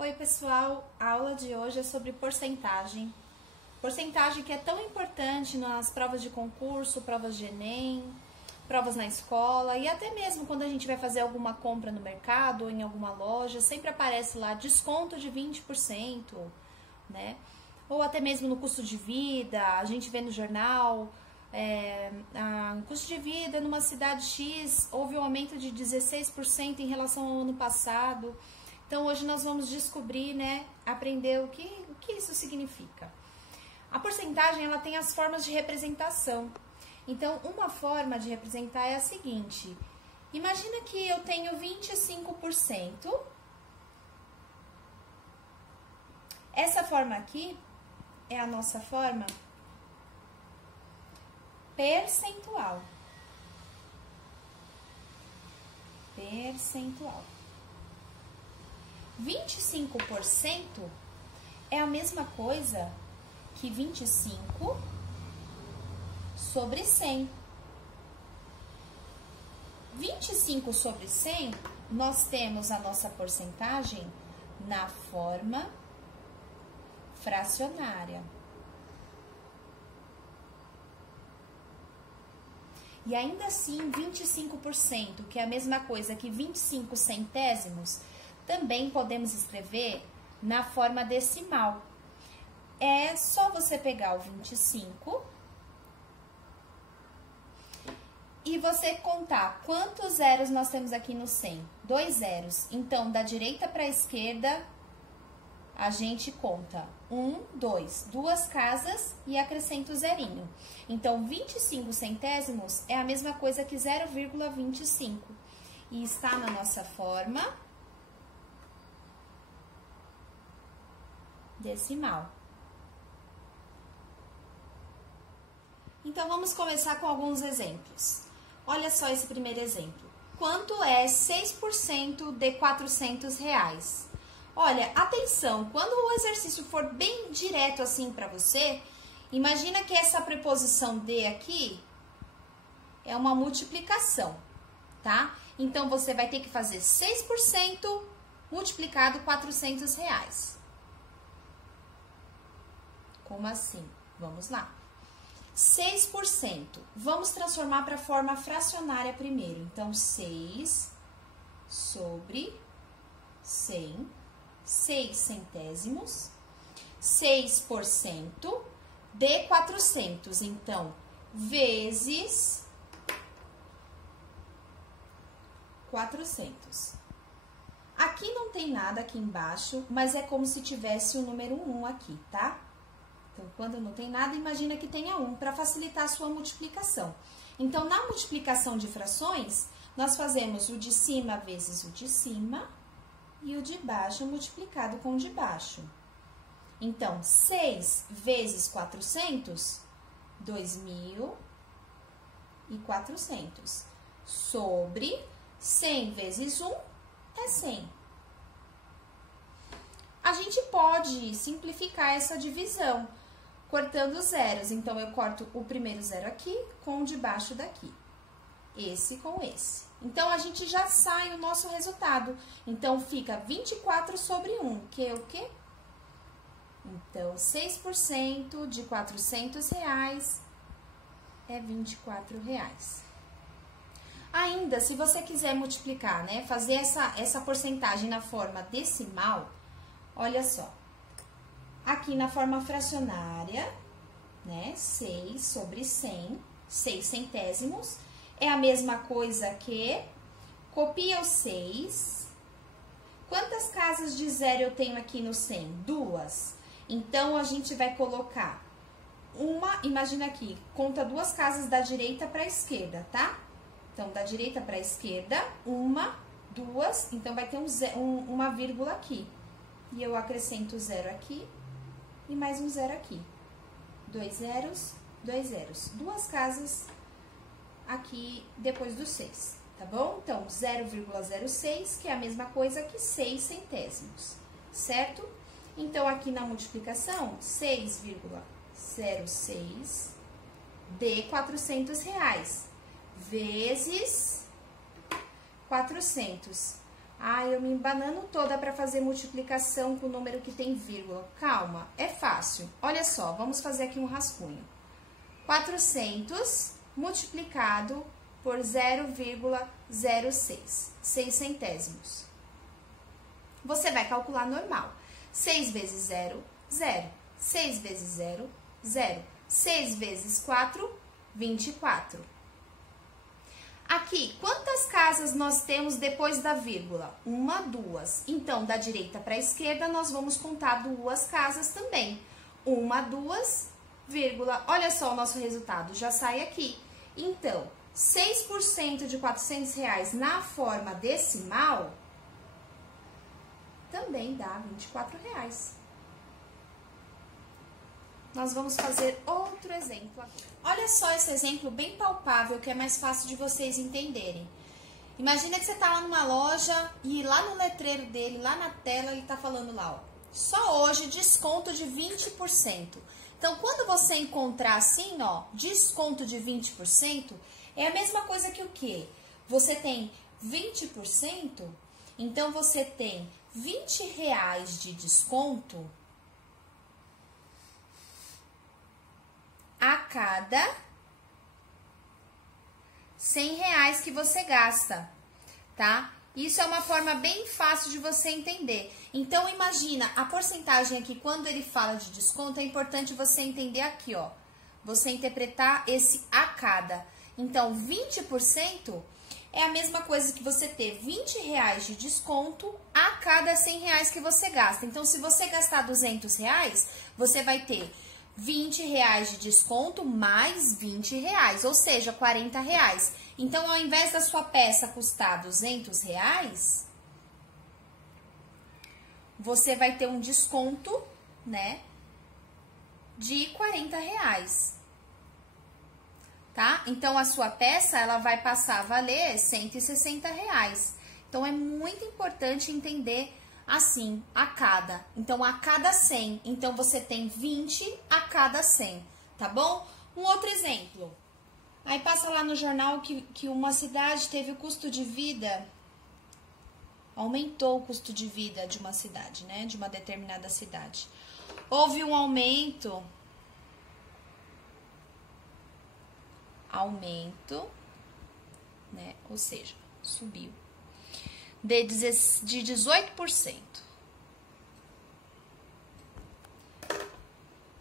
Oi pessoal, a aula de hoje é sobre porcentagem. Porcentagem que é tão importante nas provas de concurso, provas de Enem, provas na escola e até mesmo quando a gente vai fazer alguma compra no mercado ou em alguma loja, sempre aparece lá desconto de 20%, né? Ou até mesmo no custo de vida, a gente vê no jornal, custo de vida numa cidade X houve um aumento de 16% em relação ao ano passado. Então hoje nós vamos descobrir, né, aprender o que isso significa. A porcentagem ela tem as formas de representação. Então uma forma de representar é a seguinte: imagina que eu tenho 25%. Essa forma aqui é a nossa forma percentual. Percentual. 25% é a mesma coisa que 25 sobre 100. 25 sobre 100, nós temos a nossa porcentagem na forma fracionária. E ainda assim, 25%, que é a mesma coisa que 25 centésimos, também podemos escrever na forma decimal. É só você pegar o 25 e você contar quantos zeros nós temos aqui no 100. 2 zeros. Então, da direita para a esquerda, a gente conta 1, 2, duas casas e acrescenta o zerinho. Então, 25 centésimos é a mesma coisa que 0,25. E está na nossa forma decimal. Então, vamos começar com alguns exemplos. Olha só esse primeiro exemplo. Quanto é 6% de R$400? Olha, atenção, quando o exercício for bem direto assim para você, imagina que essa preposição de aqui é uma multiplicação, tá? Então, você vai ter que fazer 6% multiplicado R$400. Como assim? Vamos lá. 6%. Vamos transformar para a forma fracionária primeiro. Então, 6 sobre 100, 6 centésimos, 6% de 400. Então, vezes 400. Aqui não tem nada aqui embaixo, mas é como se tivesse o número 1 aqui, tá? Então, quando não tem nada, imagina que tenha 1, para facilitar a sua multiplicação. Então, na multiplicação de frações, nós fazemos o de cima vezes o de cima e o de baixo multiplicado com o de baixo. Então, 6 vezes 400, 2.400. Sobre 100 vezes 1 é 100. A gente pode simplificar essa divisão cortando zeros. Então, eu corto o primeiro zero aqui com o de baixo daqui. Esse com esse. Então, a gente já sai o nosso resultado. Então, fica 24 sobre 1, que é o quê? Então, 6% de R$400 é R$24. Ainda, se você quiser multiplicar, né, fazer essa porcentagem na forma decimal, olha só. Aqui na forma fracionária, né, 6 sobre 100, 6 centésimos, é a mesma coisa que, copia o 6. Quantas casas de zero eu tenho aqui no 100? 2. Então, a gente vai colocar uma, imagina aqui, conta duas casas da direita para a esquerda, tá? Então, da direita para a esquerda, 1, 2, então vai ter uma vírgula aqui. E eu acrescento o zero aqui e mais um zero aqui. 2 zeros, 2 zeros. Duas casas aqui depois do 6, tá bom? Então, 0,06, que é a mesma coisa que 6 centésimos, certo? Então, aqui na multiplicação, 6,06 de R$400 vezes 400. Ai, eu me embanando toda para fazer multiplicação com o número que tem vírgula. Calma, é fácil. Olha só, vamos fazer aqui um rascunho. 400 multiplicado por 0,06, 6 centésimos. Você vai calcular normal. 6 vezes 0, 0. 6 vezes 0, 0. 6 vezes 4, 24. Aqui, quantas casas nós temos depois da vírgula? 1, 2. Então, da direita para a esquerda, nós vamos contar 2 casas também. 1, 2, vírgula. Olha só o nosso resultado, já sai aqui. Então, 6% de R$400 na forma decimal também dá R$24. Nós vamos fazer outro exemplo aqui. Olha só esse exemplo bem palpável, que é mais fácil de vocês entenderem. Imagina que você tá lá numa loja e lá no letreiro dele, lá na tela, ele tá falando lá, ó, só hoje desconto de 20%. Então, quando você encontrar assim, ó, desconto de 20%, é a mesma coisa que o quê? Você tem 20%, então você tem R$20 de desconto a cada R$100 que você gasta, tá? Isso é uma forma bem fácil de você entender. Então, imagina, a porcentagem aqui, quando ele fala de desconto, é importante você entender aqui, ó. Você interpretar esse a cada. Então, 20% é a mesma coisa que você ter R$20 de desconto a cada R$100 que você gasta. Então, se você gastar R$200, você vai ter R$20 de desconto mais R$20, ou seja, R$40. Então, ao invés da sua peça custar R$200, você vai ter um desconto, né, de R$40, tá? Então, a sua peça, ela vai passar a valer R$160. Então, é muito importante entender assim, a cada. Então, a cada 100. Então, você tem 20 a cada 100, tá bom? Um outro exemplo. Aí, passa lá no jornal que uma cidade teve o custo de vida, aumentou o custo de vida de uma cidade, né? De uma determinada cidade. Houve um aumento, né? Ou seja, subiu. De 18%.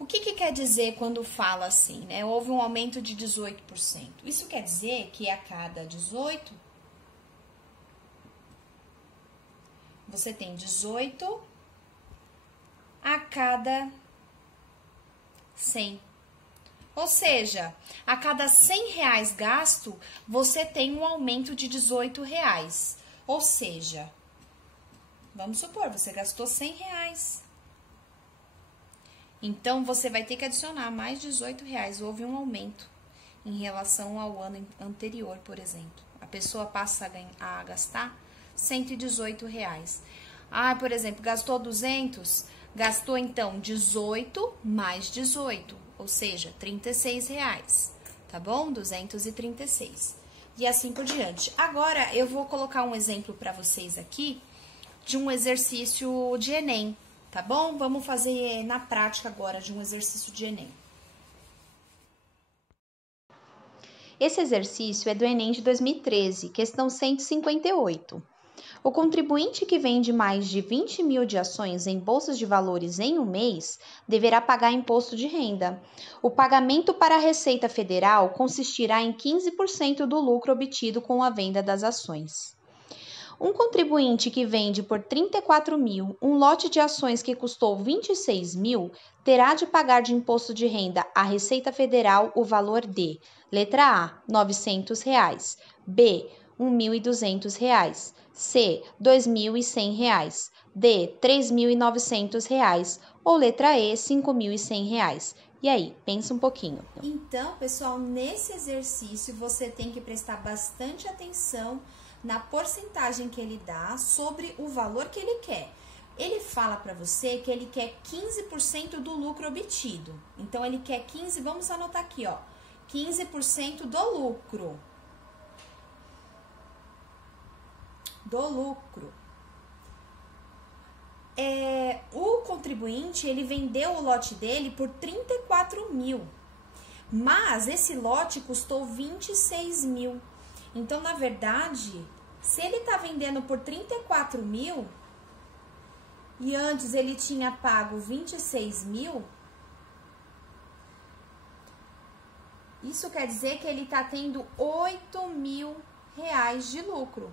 O que quer dizer quando fala assim, né? Houve um aumento de 18%. Isso quer dizer que a cada 18, você tem 18 a cada 100. Ou seja, a cada R$100 gasto, você tem um aumento de R$18. Ou seja, vamos supor, você gastou R$100. Então, você vai ter que adicionar mais R$18. Houve um aumento em relação ao ano anterior, por exemplo. A pessoa passa a gastar R$118. Ah, por exemplo, gastou 200, gastou então 18 mais 18, ou seja, R$36, tá bom? 236. E assim por diante. Agora, eu vou colocar um exemplo para vocês aqui de um exercício de Enem, tá bom? Vamos fazer na prática agora de um exercício de Enem. Esse exercício é do Enem de 2013, questão 158. O contribuinte que vende mais de 20 mil de ações em bolsas de valores em um mês deverá pagar imposto de renda. O pagamento para a Receita Federal consistirá em 15% do lucro obtido com a venda das ações. Um contribuinte que vende por 34 mil um lote de ações que custou 26 mil terá de pagar de imposto de renda à Receita Federal o valor de: letra A, R$ 900, B, R$ 1.200, C, R$ 2.100, D, R$ 3.900 ou letra E, R$ 5.100. E aí, pensa um pouquinho. Então, pessoal, nesse exercício você tem que prestar bastante atenção na porcentagem que ele dá sobre o valor que ele quer. Ele fala para você que ele quer 15% do lucro obtido. Então, ele quer 15%, vamos anotar aqui, ó, 15% do lucro. o contribuinte, ele vendeu o lote dele por 34 mil, mas esse lote custou 26 mil. Então, na verdade, se ele tá vendendo por 34 mil e antes ele tinha pago 26 mil, isso quer dizer que ele tá tendo 8 mil reais de lucro,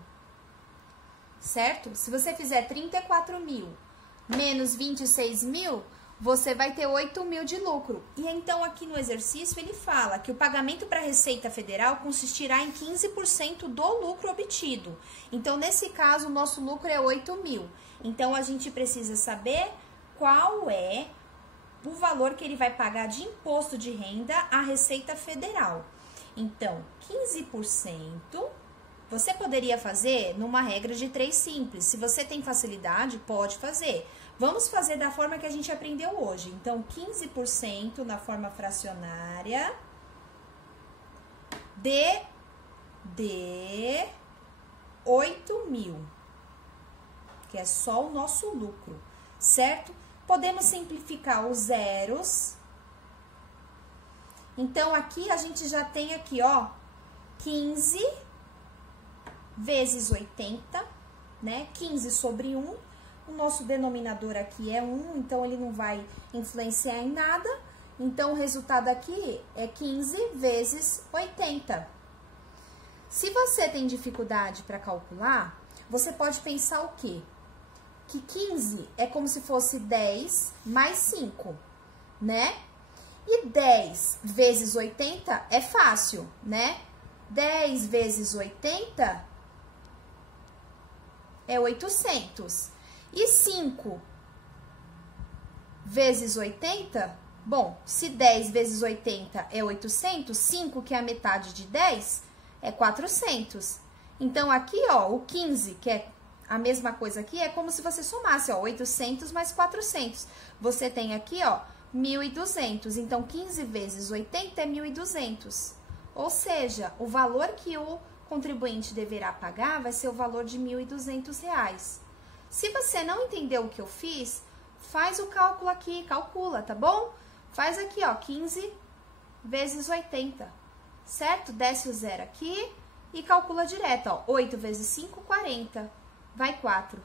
certo? Se você fizer 34 mil menos 26 mil, você vai ter 8 mil de lucro. E então aqui no exercício ele fala que o pagamento para a Receita Federal consistirá em 15% do lucro obtido. Então, nesse caso, o nosso lucro é 8 mil. Então, a gente precisa saber qual é o valor que ele vai pagar de imposto de renda à Receita Federal. Então, 15%, você poderia fazer numa regra de 3 simples. Se você tem facilidade, pode fazer. Vamos fazer da forma que a gente aprendeu hoje. Então, 15% na forma fracionária de 8 mil, que é só o nosso lucro, certo? Podemos simplificar os zeros. Então, aqui a gente já tem aqui, ó, 15 vezes 80, né? 15 sobre 1. O nosso denominador aqui é 1, então ele não vai influenciar em nada. Então, o resultado aqui é 15 vezes 80. Se você tem dificuldade para calcular, você pode pensar o quê? Que 15 é como se fosse 10 mais 5, né? E 10 vezes 80 é fácil, né? 10 vezes 80 é 800. E 5 vezes 80, bom, se 10 vezes 80 é 800, 5, que é a metade de 10, é 400. Então, aqui, ó, o 15, que é a mesma coisa aqui, é como se você somasse, ó, 800 mais 400. Você tem aqui, ó, 1.200. Então, 15 vezes 80 é 1.200. Ou seja, o valor que o contribuinte deverá pagar vai ser o valor de R$ 1.200. Se você não entendeu o que eu fiz, faz o cálculo aqui, calcula, tá bom? Faz aqui, ó, 15 vezes 80, certo? Desce o zero aqui e calcula direto, ó. 8 vezes 5, 40. Vai 4.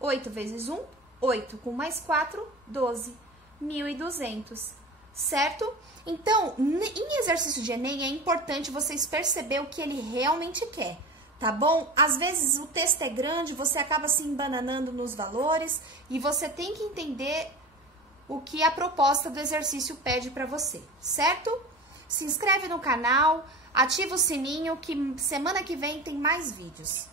8 vezes 1, 8. Com mais 4, 12. 1.200, certo? Então, em exercício de Enem, é importante vocês perceberem o que ele realmente quer, tá bom? Às vezes o texto é grande, você acaba se embananando nos valores e você tem que entender o que a proposta do exercício pede para você, certo? Se inscreve no canal, ativa o sininho que semana que vem tem mais vídeos.